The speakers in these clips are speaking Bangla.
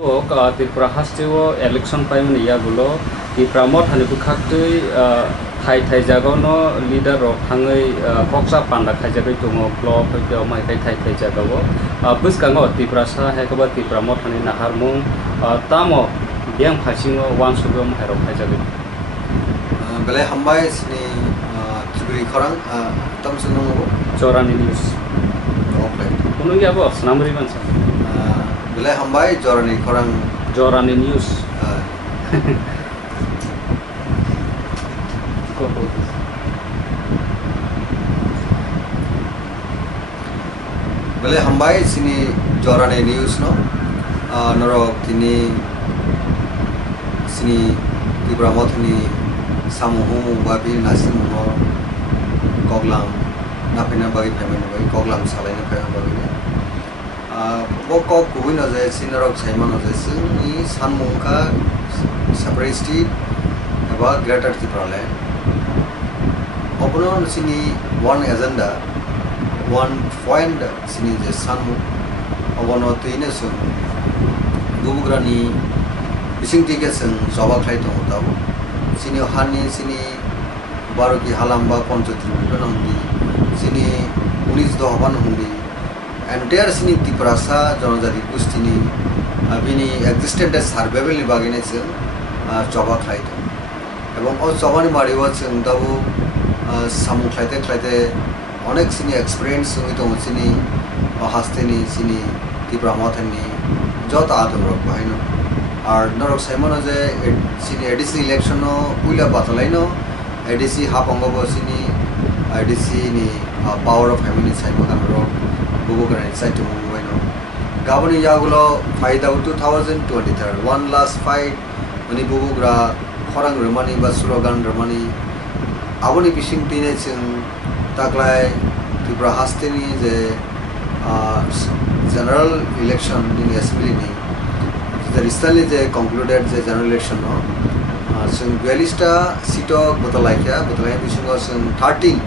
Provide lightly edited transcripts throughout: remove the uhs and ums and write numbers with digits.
Tipra Hastio election payment Yagulo, Tipra Motha Central Thai Jagono, leader of Hangai, Coxa Panda Kajabi Tumo, Club, my Thai Jagavo, Buskango, Tiprasa, Hekaba, Tipra Motha Naharmung, Tamo, Yang Hashino, one Sugum, Hero Kajabi. Bele Hambai is Tibri Korang, Thompson Jorani News. Punuya boss, number even. Bele Hambai, Jorani Korang. Jorani News. Bele Hambai sini Jorani News no. Noro kini sini Tipra Motha ni Samuhu babi nasi muno Koglam napena bagi payment bagi Koglam salai na payment bagi Boko kubin aja sinarok Simon aja sini Sanmungka separatist eba Greater Tipra land. Openon sini one agenda, one point sini je Sanmu. Obono tuine sun Bubagra ni bising tiket sun Java khai tong tau. Sini Hani sini Baroki Halamba Ponchotri Hundi sini 19 Hundi entire sini Tiprasa Jonajati Gustini bini existent as survival ni bagine sing Java khai tong. Ebong o Java ni mariwa sing tau samu khai onek sini experience sungi tong sini hasteni sini Tipra Motha ni jota adon rok bahino. Ar norok Simon aja sini ADC election no puila batalaino ADC hapongo sini ADC ni power of family Simon amro Bubagra inside to muino gabani yagulo fight out 2023 one last fight mani Bubagra khorang romani ba slogan romani aboni fishing tine sing taklai Tipra hasteni je general election in assembly ni the recently they concluded the general election no so 42 sito botalai bisungo sing 13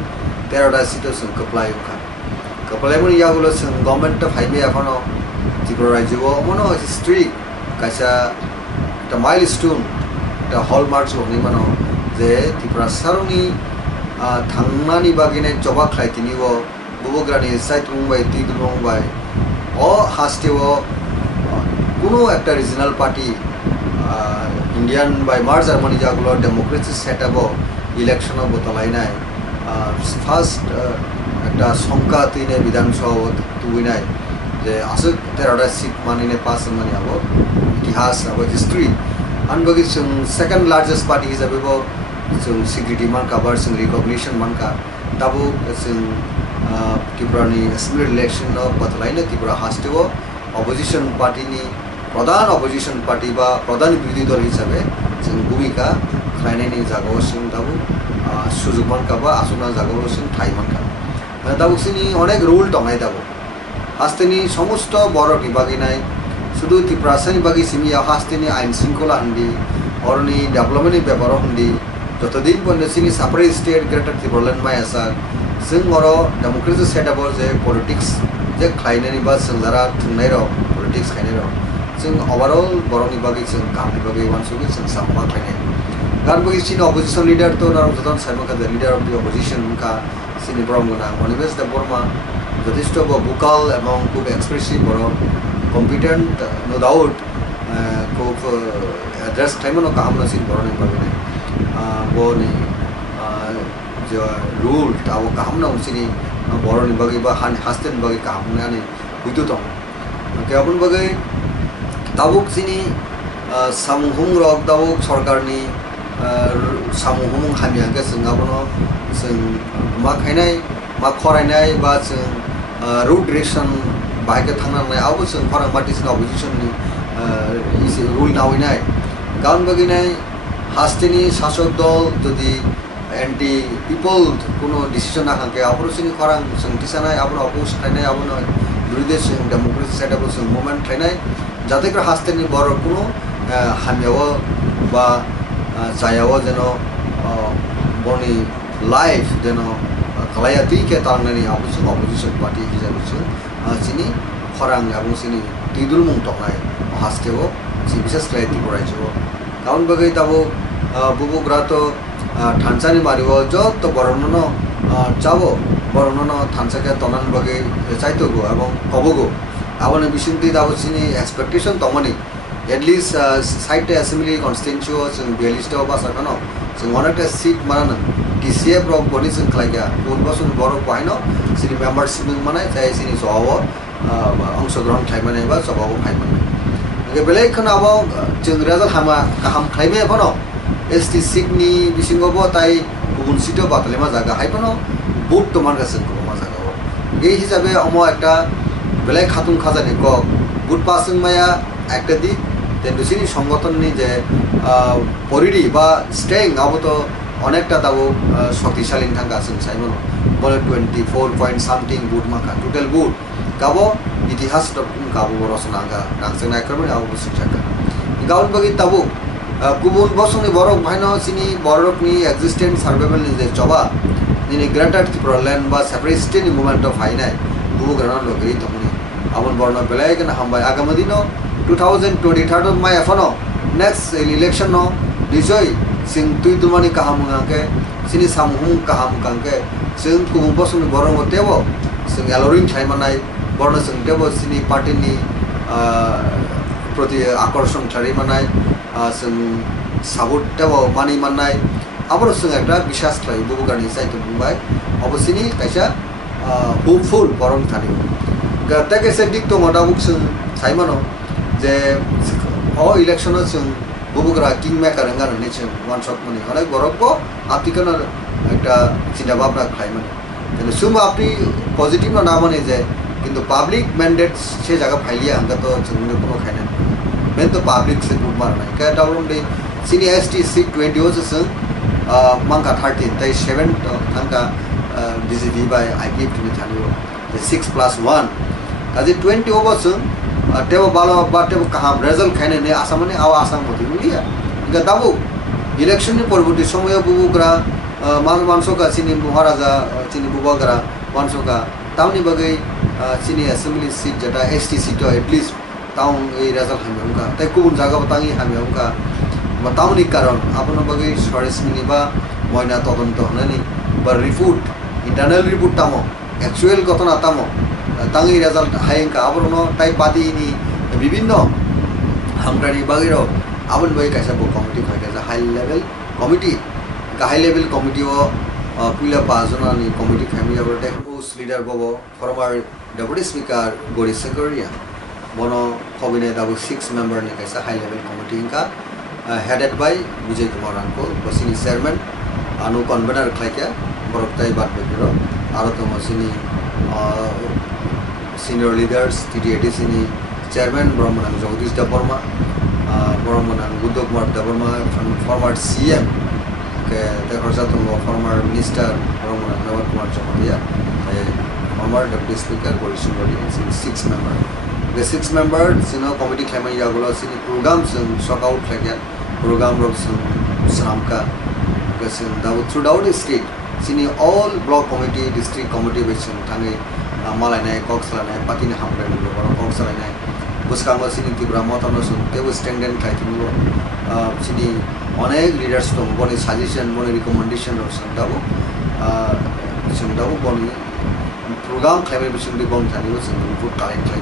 terada sito sing kaplai mun yagulo sing government of highway akono Tipra rajyo mono history kaisa the milestone the hallmarks of nimano je Tipra saruni thangmani bagine joba khlaitini wo Bubagra ni site Mumbai Tidul Mumbai o hastewo কোনো একটা রিজনাল পার্টি ইন্ডিয়ান বাই মার্জার মানে যাগুলো ডেমোক্রেসি সেটআপ ইলেকশন বতলাই নাই ফার্স্ট একটা সংখ্যা তিনে বিধানসভা তুই নাই যে আসে 13টা সিট মানিনে পাস মানে আব ইতিহাস আব হিস্ট্রি আনবগি সেকেন্ড লার্জেস্ট পার্টি হিসাবে সিকিউরিটি মান কাভার রিকগনিশন মানকা তাবো Tipra ni assembly election বতলাই না Tipra হাস্টেও opposition party ni pradhan opposition party ba pradhan birodhi dol hisabe jeng bhumika khlainai ni jagao sing dabu sujog manka ba asuna jagao sing thai manka dabu sini onek rule tongai dabu hasteni somosto boro bibagi nai শুধু Tipra sani bagi simi hasteni ain shrinkhla handi orni development ni byaparo handi jotodin ponno sini separate state greater Tipra land mai asa sing oro democracy setup je politics je khlainani ba sangjara thungnai ro politics khainai ro sing overall boroni bagi sing kamni bagi wansugi sing samma khainai gan bagi sin opposition leader to narong joton saimo ka the leader of the opposition ka sini bromguna monives the borma jotishto vocal এবং খুব expressive বড় competent no doubt খুব address time no kahamna sin boroni bagi nai boni je rule tawo kahamna sini boroni bagi ba hasten bagi kahamna ni huitu tong ke apun bagi tabuk sini samuhung rok tabuk sarkar ni samuhung hamya ke sengabono sing ma khainai ma khorainai ba sing road direction baike thangna nai abu sing khorang mati sing opposition ni is rule na hoinai gaun bagi nai hasteni shashok dol jodi anti people কোনো ডিসিশন না থাকে আপন সিনি খরাং সংতিসানাই আপন অপোজ খাইনাই আপন বিরোধী সিং ডেমোক্রেসি সেটআপ সিং মুভমেন্ট খাইনাই যাতে করে হাসতেনি বড় কোনো হামিয়াও বা চায়াও যেন বনি লাইফ যেন খালায়াতি কে তাংনানি আপন অপোজিশন পার্টি হিসাবে সিনি খরাং এবং সিনি তিদুল মুং টংনাই हास्टेओ सि विशेष क्लाय त्रिपुराइजो काउन बगै ताबो बुबुग्रा तो थानसानि मारिबो जत बरनन चाबो बरनन थानसाके तनान बगै चाइतोगो एवं कबोगो आबने बिसिंति ताबो सिनि एक्सपेक्टेशन तमनि एटलिस्ट साइट असेंबली कन्स्टिट्युएन्सी जों 42 टा बा साकनो जों अनेकटा सीट मानान टीसीएफ रक बनि जों क्लायगा उनबसुन बर पाइनो सिनि मेंबरशिप माने जाय सिनि जवाब अंशग्रहण खालामनाय बा जवाब खालामनाय बेले खोनाबो जों रेजाल्ट हामा गाहाम खालामनाय फनो एसटी सीटनि बिसिंगबो ताई गुबुन सीटो बातलेमा जागा हाइफनो बुट तो मानगासिन को मा जागा এই হিসাবে অম একটা বেলে খাতুন খাজানি ক বুট পাসিং মায়া একটা দিক তেন দুসিনি সংগঠননি যে পরিডি বা স্ট্রেং আবো তো অনেকটা দাবো শক্তিশালী থাকাছেন সাইমন বলে 24 পয়েন্ট সামথিং বুট মাখা টোটাল বুট গাবো ইতিহাস গাবো রচনা গা নাংসে নাইক্রমে আবো বুসিটাকা গাউন বগি তাবো गुबुन बसंनि बरक भाइनो सिनि बरकनि एक्जिस्टेंस सार्भाइवल नि जे जबा नि ग्रेटर त्रिपुरा लैंड बा सेपारेटिस्ट मूवमेंट ऑफ हाइनाय बुबुग्राना लगै तमनि आबन बरन बेलायगन हामबाय आगामी दिनो 2023 माय फनो नेक्स्ट इलेक्शन नो दिजय सिं तुइ दुमानि काहामुंगाके सिनि सामहुं काहामुंगाके जों गुबुन बसंनि बरक मतेबो जों एलोरिं थाइमानाय बरन जों देबो सिनि पार्टीनि प्रति आकर्षण थारिमानाय जों साबुटाव मानि माननाय आबार जों एकटा बिसास खालाय बुबुगानि साइट बुंबाय अबसिनि कायसा होपफुल बरं थानि गतेकेसे दिक दङ दाबुक जों साइमानो जे अ इलेक्शन जों बुबुग्रा किं मेकार गारने जों वान शट माने अनेक बरकबो आथिखाल एकटा चिन्ता भाबना खालायमाने কিন্তু सुम आपनि पजिटिव ना माने जे किन्तु पब्लिक मैंडेट से जगह फाइलिया हमका तो जोंनो कोनो खायना मैं तो पब्लिक से ग्रुप मारना क्या डाउन दे सीनी एसटी सीट 20 हो जों मंका 13 तै 7 अंका DGB bye I give to थानियो 6+1 काजे 20 ओवर जों टेबो बालो बाटेबो कहाम रिजल्ट खायने ने आसामने आव आसाम मति लिया इगा दाबो इलेक्शन नि परवर्ती समय बुबुग्रा मानसोका सिनी महाराजा सिनी बुबाग्रा मानसोका ताउनि बगै सिनी असेंबली सीट जटा एसटी सीट एटलिस्ट ताउन ए रिजल्ट हामिउका तै गुबुन जागा तांगि हामिउका ताउनि कारण आपन बगै सरेस मिनि बा मयना तदন্ত हननि बा रिपोर्ट इंटरनल रिपोर्ट तामो एक्चुअल घटना तामो तांगि रिजल्ट हायंका आबरनो ताइ पादिनि विभिन्न हामग्रानि बागैरो आबन बगै कायसा बो कमिटि खायगा high level committee high level committee पुला पाजनानि कमिटि खामि जाबरते पोस्ट लीडर बबो फॉर्मर डेपुटी स्पीकर गोरी सेक्रेटरी बनो खबिने दाबो 6 मेंबर ने कैसा हाई लेवल कमिटी इनका हेडेड बाय विजय कुमार को बसिनी चेयरमैन अनु कन्वेनर खायका बरकताई बात बेगिरो आरो तो मसिनी सीनियर लीडर्स टीटीएटी सिनी चेयरमैन ब्रह्मनाथ जगदीश देवर्मा ब्रह्मनाथ बुद्ध कुमार देवर्मा फॉर्मर सीएम के देखरजा तो फॉर्मर मिनिस्टर ब्रह्मनाथ Naval Kumar Chaudhary former deputy speaker गोरी secretary 6 member the 6 member sino committee claim ya golo sini program sing shock out lagya program ro sing samka gasin daw throughout the state sini all block committee district committee which thangai malai nai koksla nai patini hamre lo boro koksla nai buskango sini Tipra Motha Central tebo standard khai sini onek leaders to boni suggestion boni recommendation ro sindabo boni program claim bising di bong thani sing report collect khai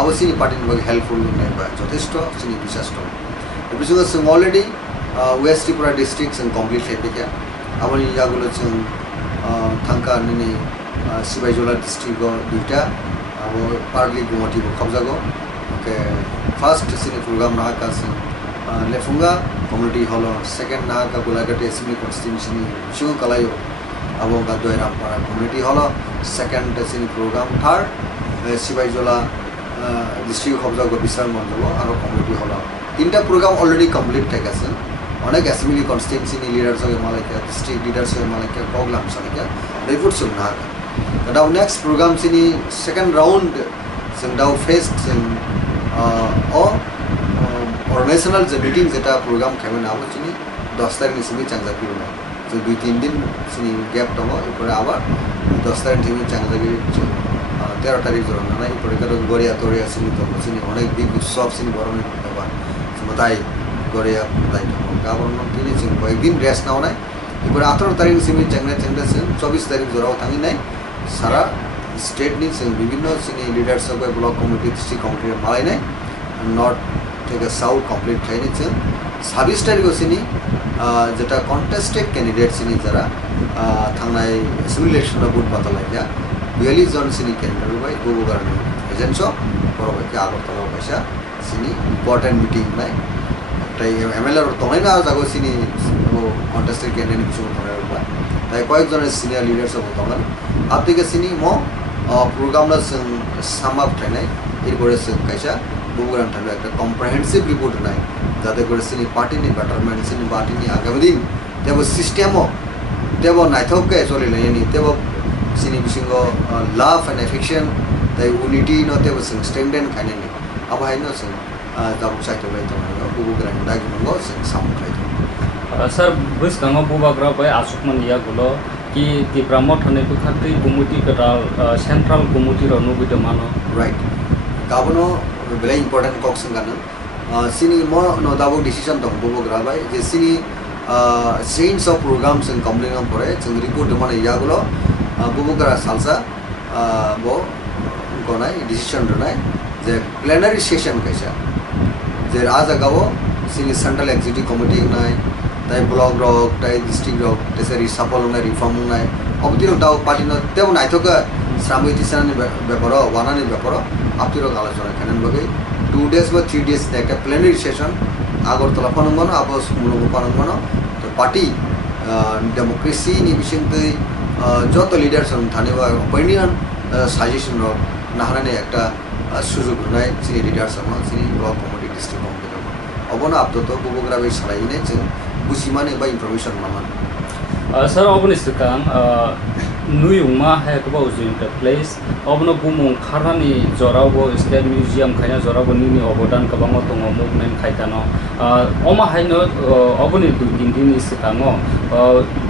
आवश्यक पार्टी बगे हेल्पफुल नहीं बा जथेष्ट सिनी विशिष्ट एपिसोड जों अलरेडी वेस्ट त्रिपुरा डिस्ट्रिक्ट जों कमप्लीट खायबे क्या आबनि यागुलो जों थांका नि सिबाइजला डिस्ट्रिक्ट दुइटा आबो पार्टली गुवाहाटी खबजागो ओके फर्स्ट सिनी प्रोग्राम नाका जों लेफुंगा कम्युनिटी हॉल सेकंड नाका गुलाघाटी एसेंबली कन्स्टिट्युएंसी सिंह कलायो आबो गादय रामपारा कम्युनिटी हॉल सेकंड सिनी प्रोग्राम थर्ड सिबाइजला डिस्ट्रिक्ट खबजागो विशाल मंडलो और कमिटी हलो तीनटा प्रोग्राम ऑलरेडी कंप्लीट थे अनेक असेंबली कन्स्टिट्युएंसी लीडर्स मालिका डिस्ट्रिक्ट लीडर्स मालिका प्रोग्राम सलिका रिपोर्ट सुनना दाउ नेक्स्ट प्रोग्राम सिनी सेकंड राउंड जों दाउ फेस्ट जों ऑर्गेनाइजेशनल जे मीटिंग जेटा प्रोग्राम खायमोन आबो सिनी 10 तारिख सिमी चांजागि उनाव जों 2-3 दिन सिनी गैप दङ इफोर आबार 10 तारिख सिमी चांजागि 13 তারিখ জোর না নাই পরীক্ষা গড়িয়া তরিয়া সিনি তো সিনি অনেক বিগ সব সিনি গরমে দেবা তাই গড়িয়া তাই তো গাবরন তিনি সিন কয়েকদিন রেস্ট নাও নাই এবার 18 তারিখ সিনি চেংনা চেংনা সিন 24 তারিখ জোরাও থাকি নাই সারা স্টেট নি সিন বিভিন্ন সিনি leaders of block committee district committee মালাই নাই নর্থ থেকে সাউথ কমপ্লিট খাই নিচ্ছেন 26 তারিখ সিনি যেটা কন্টেস্টেড ক্যান্ডিডেট সিনি যারা থানায় অ্যাসেম্বলি বুথ বাতালাই যা 42 জন সিনি ক্যান্ডিডেট বাই বুবাগ্রা এজেন্টস পরবর্তী আগরতলা পয়সা সিনি ইম্পর্টেন্ট মিটিং নাই তাই এমএলএ তলাই না যাগো সিনি কন্টেস্টেড ক্যান্ডিডেট কিছু তলাই তাই কয়েকজনের সিনিয়র লিডার্স অফ তখন আপনি সিনি ম প্রোগ্রামটা সাম আপ থাই এরপরে কাইসা বুবাগ্রা থাকলে একটা কম্প্রিহেন্সিভ রিপোর্ট নাই যাতে করে সিনি পার্টিনি বেটারমেন্ট সিনি পার্টিনি আগামী দিন তেব সিস্টেমও তেব নাইথকে চলিলাইনি তেব সিনি বিসিঙ্গ লাভ एंड एफेक्शन তাই ইউনিটি ন তেব স্ট্রেংথেন খাইনি আবাইনো সিং দাবু সাইতো বাই তো বুবাগ্রা দাগি মঙ্গো সিং সাম খাইতো sir buskango Bubagra by asukman ya gulo ki Tipra Motha Central committee ka central committee ro nubi de mano right gabono very important coxing gana sini mo no dabu decision to Bubagra by je sini chains of programs and complain pore chung report de mane ya gulo Bubagra salsa bo gonai decision ronai je plenary session kaisa je aja gabo sini central executive committee nai তাই ব্লক রক তাই ডিস্ট্রিক্ট রক তেসারি সাফল নাই রিফর্ম নাই অবতির দাও পার্টি না তেও নাই থকা শ্রামিক তিসানি ব্যাপার ওয়ানানি ব্যাপার আপতির আলোচনা কেন ভাবে 2 days বা 3 days একটা প্লেনারি সেশন আগরতলা ফনমন আবস মুলুগ ফনমন তো পার্টি ডেমোক্রেসি নি বিষয়তে যত লিডারস থানে বা অপিনিয়ন সাজেশন রক নাহানে একটা সুযোগ নাই সিনি লিডারস সিনি ব্লক কমিটি ডিস্ট্রিক্ট কমিটি অবনা আপতো বুবাগ্রা বে সালাইনে busiman eba information naman sir obon iskan nuyungma ha ko using the place obno bumung kharani jorabo state museum khaina jorabo nini obodan kabango tongo movement khaitano oma haino oboni du din iskango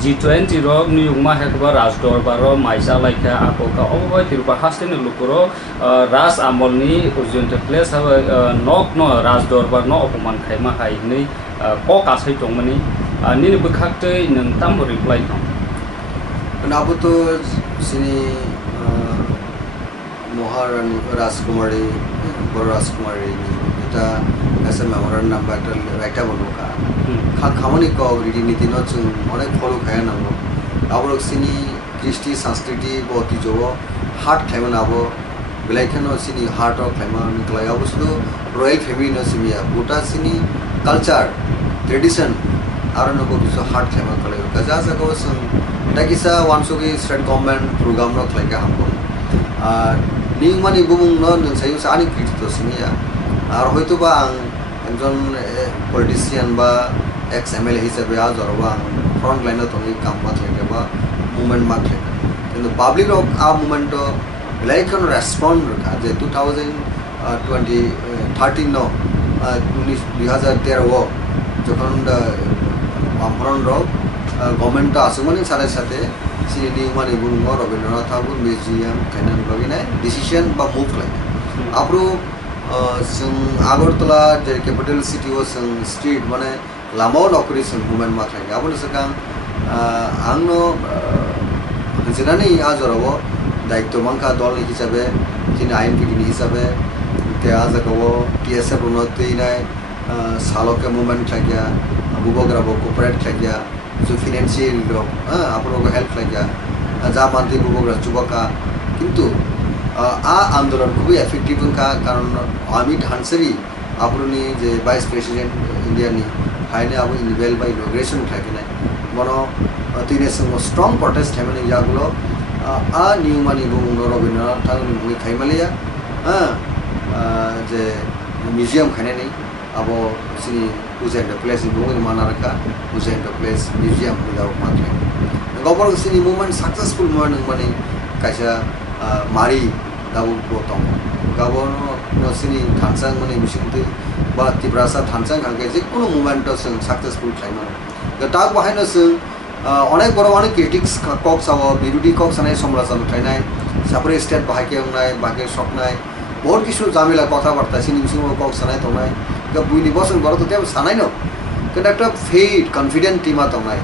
G20 ro nuyungma ha ko rajdor baro maisa laika akoka obo tirpa hasten lukuro ras amolni using the place ha nok no rajdor bar no opoman khaima haini ko kasai tongmani nini bukhakte nang tam reply no kenapa tuh sini Maharani Rajkumari Bor Rajkumari kita kasih memorandum batal write bolu ka khamani ko रीति no chung onek follow khaya nango aborok sini kristi sanskriti bo tijo heart khaima nabo belaikhano sini heart of khaima niklai abo sudu royal family no sini buta sini culture tradition arano ko biso heart khaima kale kaza jago sung takisa wansugi state government program no khlaiga hamko ning mani bumung no nsayu sani krito sini ya ar hoyto ba একজন পলিটিশিয়ান বা এক্স এমএলএ হিসেবে আজ অরবা ফ্রন্ট লাইনে তুমি কাম মাথলে বা মুভমেন্ট মাথলে কিন্তু পাবলিক আ মুভমেন্ট লাইকন রেসপন্ড রখা যে 2013 নো 2013 যখন আমরণ রক গভর্নমেন্ট আসমানি সাথে সাথে সিডি মানে বুঙ্গ রবীন্দ্রনাথ ঠাকুর মিউজিয়াম কাইনান লগিনাই ডিসিশন বা মুভ লাগে আপরো আগরতলা যে ক্যাপিটাল সিটি ও স্ট্রিট মানে লামাও নকরি মুভমেন্ট মাথায় আবার সেখান আংনো যেনানি আজরব দায়িত্ব মাংখা দল হিসাবে যিনি আইনজীবী হিসাবে আজ টিএসএফ উন্নতি নাই সালকে মুভমেন্ট থাকিয়া বুবগ্রাব কোপারেট থাকিয়া যে ফিনান্সিয়াল আপনার হেল্প থাকিয়া যা মান্থলি বুবগ্রা যুবকা কিন্তু আন্দোলন খুবই এফেক্টিভ কারণ অমিত হানসারি আপনি যে ভাইস প্রেসিডেন্ট ইন্ডিয়ানি হাইনে আবু ইনভেল বা ইনোগ্রেশন থাকে না মনে তিনি স্ট্রং প্রটেস্ট হেমেন ইয়াগুলো নিউমানি বুমুন রবীন্দ্রনাথ ঠাকুর মুই খাইমালিয়া যে মিউজিয়াম খাইনে নেই আবো সিনি উজেন দ্য প্লেস বুমুন মানা রাখা উজেন দ্য প্লেস মিউজিয়াম উইদাউট মাত্রে গবর সিনি মুভমেন্ট সাকসেসফুল মুভমেন্ট মানে কাইসা মারি দাবু বতম গাবন নসিনি থানসাং মানে মিশিনতে বা তিব্রাসা থানসাং খাঙ্গে যে কোনো মুভমেন্ট সাকসেসফুল খাইমান তাক বাহাইনো অনেক বড় অনেক ক্রিটিক্স কক সাব বিরোধী কক সানাই সমালোচনা খাইনাই सापरे स्टेट बाहायके अंगनाय बाहायके सकनाय बहुत किसु जामेला কথাবার্তা सिनि बिसिङाव कक सानाय तंनाय का बुइनि बसन बर तो सानाय न किन्तु एकटा फेट कन्फिडेंट टीमा तंनाय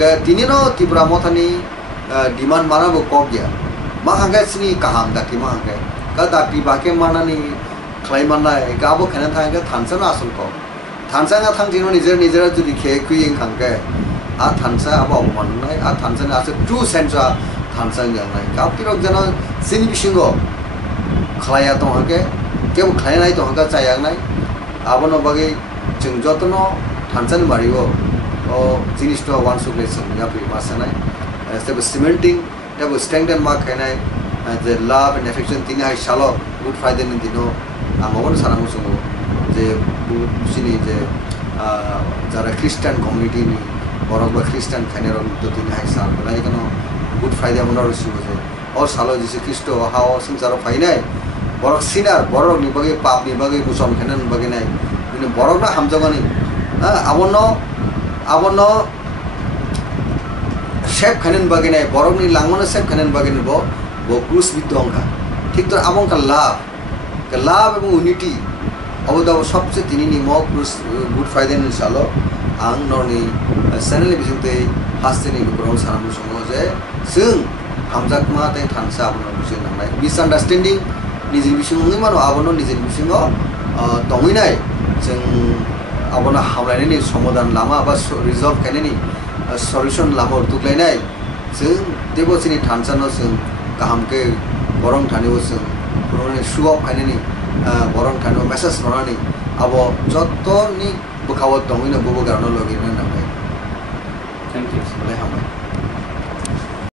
का तिनिनो त्रिपुरा मथानि डिमांड मानाबो कक गया मा हांगा सिनि काहाम दाकि मा हांगा का दाकि बाके मानानि खालायमानाय गाबो खाना थांगा थानसाना आसल को थानसाना थांजिनो निजेर निजेर जुदि खे कुइं खांगे आ थानसा आबो माननाय आ थानसाना आसे ट्रू सेंसा थानसां गांनाय कापिरक जन सिनि बिसिङाव खालाया तंहाके केव खालायनाय तंहाका चायांगनाय आबोनो बागै जों जतनो थानसानि बारियो ओ जिनिसनो वान सुप्लेसन यापि मासानाय स्टेप सिमेंटिंग याबो स्ट्रेंथेन मा खायनाय जे लाभ एंड एफेक्शन तिनि हाय सालो गुड फ्राइडे नि दिनो आमावन सानांगो सङो जे बुसिनि जे जारा ख्रिस्टान कमिउनिटी नि बरक बा ख्रिस्टान खायनाय रं तो तिनि हाय साल लाय कनो गुड फ्राइडे मनर सिबो जे और सालो जिसे ख्रिस्ट हाव संसाराव फायनाय बरक सिनार बरक नि बगे पाप नि बगे कुसन खायनान बगे नाय बिनि बरक ना हामजगानि आबोनो शेप खायनान बगे नाय बरक नि लांगनो शेप खायनान बगे नि बो क्रूस बिदंगा ठीक तो आबों का लाभ एवं यूनिटी अब तो सबसे तिनी मो क्रूस गुड फ्राइडे नि सालो आं नरनि चैनल बिजोंते हास्टेनि गुरं सानामु संगो जे जों हामजाकमा ताय थानसा आबोनो बुजि नांनाय मिसआन्डारस्टेंडिं निजि बिसिङै मानो आबोनो निजि बिसिङो दंगिनाय जों आबोनो हामलायनायनि समाधान लामा बा रिजल्व खायनायनि सल्यूशन लामा तुक्लायनाय जों देबसिनि थानसानो जों गाहामके बरं थानिबो जों पुरने सुआव खायनायनि बरं थानिबो मेसेज बनानि आबो जतनि बुखावत दंगिनो बुबाग्रानो लगिनो नांनाय थैंक यू